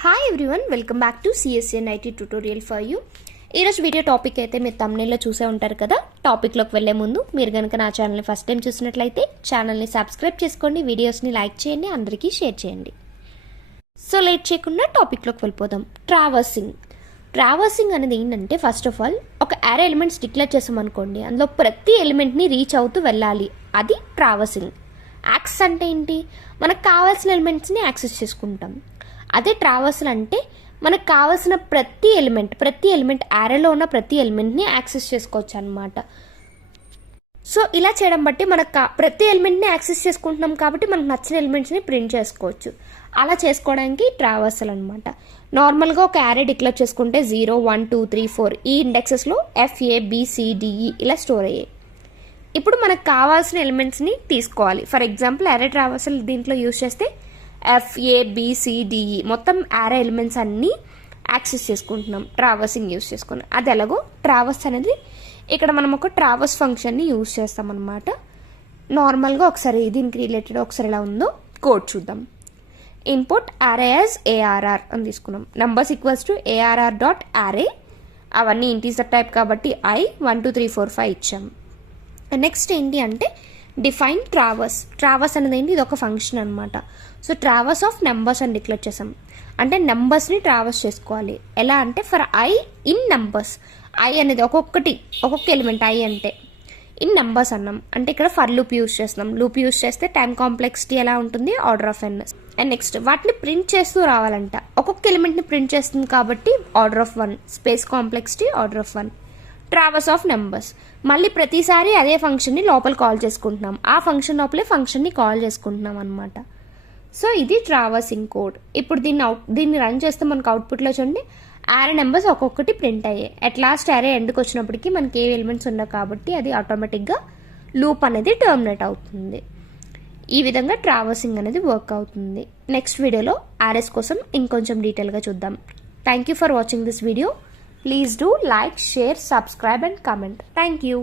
Hi everyone, welcome back to CSN IT tutorial for you. ఈరోజు video topic అయితే మీరు తమ్నైల్లో చూసే ఉంటారు కదా. టాపిక్లోకి వెళ్ళే ముందు మీరు కనుక నా ఛానల్ని ఫస్ట్ టైం చూసినట్లయితే ఛానల్ని సబ్స్క్రైబ్ చేసుకోండి, వీడియోస్ని లైక్ చేయండి, అందరికీ షేర్ చేయండి. సో లేట్ చేయకుండా టాపిక్లోకి వెళ్ళిపోదాం. ట్రావర్సింగ్ అనేది ఏంటంటే, ఫస్ట్ ఆఫ్ ఆల్ ఒక అరే ఎలిమెంట్స్ డిక్లేర్ చేసామనుకోండి, అందులో ప్రతి ఎలిమెంట్ని రీచ్ అవుతూ వెళ్ళాలి. అది ట్రావర్సింగ్. యాక్సెస్ అంటే ఏంటి? మనకు కావాల్సిన ఎలిమెంట్స్ని యాక్సెస్ చేసుకుంటాం. అదే ట్రావర్సల్ అంటే మనకు కావాల్సిన ప్రతి ఎలిమెంట్ యారేలో ఉన్న ప్రతి ఎలిమెంట్ని యాక్సెస్ చేసుకోవచ్చు అనమాట. సో ఇలా చేయడం బట్టి మనకు ప్రతి ఎలిమెంట్ని యాక్సెస్ చేసుకుంటున్నాం కాబట్టి మనకు నచ్చిన ఎలిమెంట్స్ని ప్రింట్ చేసుకోవచ్చు. అలా చేసుకోవడానికి ట్రావర్సల్ అనమాట. నార్మల్గా ఒక యారే డిక్లేర్ చేసుకుంటే 0, 1, 2, 3, 4 ఈ ఇండెక్సెస్లో FABCDE ఇలా స్టోర్ అయ్యాయి. ఇప్పుడు మనకు కావాల్సిన ఎలిమెంట్స్ని తీసుకోవాలి. ఫర్ ఎగ్జాంపుల్ యారే ట్రావర్సల్ దీంట్లో యూజ్ చేస్తే FABCDE మొత్తం యారే ఎలిమెంట్స్ అన్నీ యాక్సెస్ చేసుకుంటున్నాం ట్రావర్సింగ్ యూజ్ చేసుకుని. అది ఎలాగో ట్రావర్స్ అనేది ఇక్కడ మనం ఒక ట్రావర్స్ ఫంక్షన్ని యూజ్ చేస్తామన్నమాట. నార్మల్గా ఒకసారి దీనికి రిలేటెడ్ ఒకసారి ఎలా ఉందో కోడ్ చూద్దాం. ఇన్పుట్ array as ARR అని తీసుకున్నాం. Numbers equals to ARR dot array, అవన్నీ ఇంటీజర్ టైప్ కాబట్టి I 1 2 3 4 5 ఇచ్చాం. నెక్స్ట్ ఏంటి అంటే డిఫైన్ ట్రావర్స్ అనేది ఏంటి? ఇది ఒక ఫంక్షన్ అనమాట. సో ట్రావర్స్ ఆఫ్ నెంబర్స్ అని డిక్లేర్ చేసాం. అంటే నెంబర్స్ని ట్రావర్స్ చేసుకోవాలి. ఎలా అంటే for I in numbers, I అనేది ఒక్కొక్క ఎలిమెంట్ I అంటే ఇన్ నెంబర్స్ అన్నాం. అంటే ఇక్కడ ఫర్ లూప్ యూజ్ చేస్తున్నాం. లూప్ యూజ్ చేస్తే టైం కాంప్లెక్సిటీ ఎలా ఉంటుంది? Order of n. And next వాటిని ప్రింట్ చేస్తూ రావాలంట. ఒక్కొక్క ఎలిమెంట్ని ప్రింట్ చేస్తుంది కాబట్టి order of 1, space complexity order of 1. Traverse of numbers, మళ్ళీ ప్రతిసారి అదే ఫంక్షన్ని లోపల కాల్ చేసుకుంటున్నాం. ఆ ఫంక్షన్ లోపలే ఫంక్షన్ని కాల్ చేసుకుంటున్నాం అనమాట. సో ఇది ట్రావర్సింగ్ కోడ్. ఇప్పుడు దీన్ని రన్ చేస్తే మనకు అవుట్పుట్లో చూడండి యారే నెంబర్స్ ఒక్కొక్కటి ప్రింట్ అయ్యాయి. అట్ లాస్ట్ యారే ఎండ్కి వచ్చినప్పటికీ మనకి ఏ ఎలిమెంట్స్ ఉండవు కాబట్టి అది ఆటోమేటిక్గా లూప్ అనేది టర్మినేట్ అవుతుంది. ఈ విధంగా ట్రావర్సింగ్ అనేది వర్క్ అవుతుంది. నెక్స్ట్ వీడియోలో యారేస్ కోసం ఇంకొంచెం డీటెయిల్గా చూద్దాం. Thank you for watching this video. Please do like, share, subscribe and comment. Thank you.